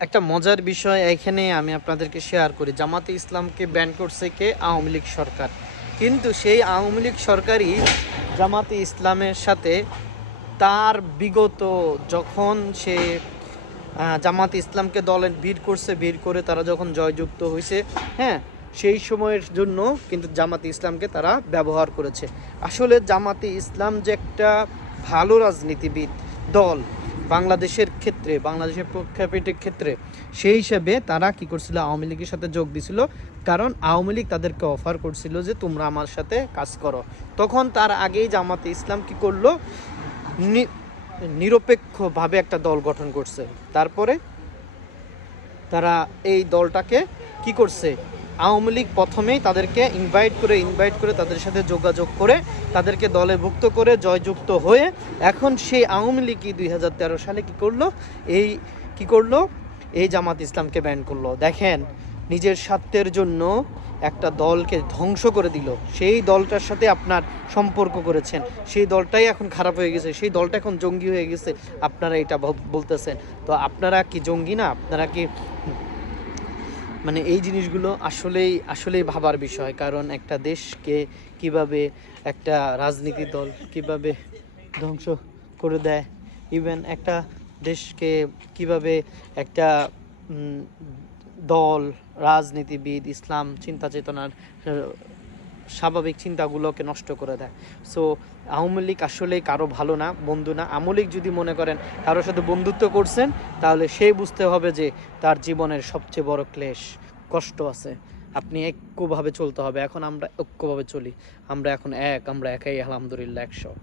একটা মজার বিষয় এখানে আমি আপনাদেরকে শেয়ার করি। জামাতে ইসলামকে ব্যান করছে কে? আওয়ামী লীগ সরকার। কিন্তু সেই আওয়ামী লীগ সরকারই জামাতে ইসলামের সাথে তার বিগত যখন সে জামাতে ইসলামকে দলে ভিড় করছে, ভিড় করে তারা যখন জয়যুক্ত হয়েছে হ্যাঁ সেই সময়ের জন্য কিন্তু জামাতে ইসলামকে তারা ব্যবহার করেছে। আসলে জামাতে ইসলাম যে একটা ভালো রাজনীতিবিদ দল বাংলাদেশের ক্ষেত্রে, বাংলাদেশের প্রেক্ষাপটের ক্ষেত্রে, সেই হিসেবে তারা কি করছিল? আওয়ামী লীগের সাথে যোগ দিছিল। কারণ আওয়ামী লীগ তাদেরকে অফার করছিল যে, তোমরা আমার সাথে কাজ করো। তখন তার আগেই জামাতে ইসলাম কি করল? নিরপেক্ষভাবে একটা দল গঠন করছে। তারপরে তারা এই দলটাকে কি করছে? আওয়ামী লীগ প্রথমেই তাদেরকে ইনভাইট করে ইনভাইট করে তাদের সাথে যোগাযোগ করে, তাদেরকে দলে ভুক্ত করে জয়যুক্ত হয়ে এখন সেই আওয়ামী লীগই দুই হাজার তেরো সালে কি করল? এই কি করল? এই জামাত ইসলামকে ব্যান করল। দেখেন, নিজের স্বার্থের জন্য একটা দলকে ধ্বংস করে দিল। সেই দলটার সাথে আপনার সম্পর্ক করেছেন। সেই দলটাই এখন খারাপ হয়ে গেছে। সেই দলটা এখন জঙ্গি হয়ে গেছে। আপনারা এটা বলতেছেন। তো আপনারা কি জঙ্গি না? আপনারা কি মানে এই জিনিসগুলো আসলেই আসলেই ভাবার বিষয়। কারণ একটা দেশকে কীভাবে একটা রাজনীতি দল কীভাবে ধ্বংস করে দেয় ইভেন একটা দেশকে কীভাবে একটা দল, রাজনীতিবিদ, ইসলাম চিন্তা চেতনার স্বাভাবিক চিন্তাগুলোকে নষ্ট করে দেয়। সো আওয়ামী লীগ আসলেই কারও ভালো না, বন্ধু না। আওয়ামী লীগ যদি মনে করেন কারোর সাথে বন্ধুত্ব করছেন, তাহলে সে বুঝতে হবে যে তার জীবনের সবচেয়ে বড় ক্লেশ, কষ্ট আছে। আপনি ঐক্যভাবে চলতে হবে। এখন আমরা ঐক্যভাবে চলি। আমরা এখন এক, আমরা একাই আলহামদুলিল্লাহ একশো।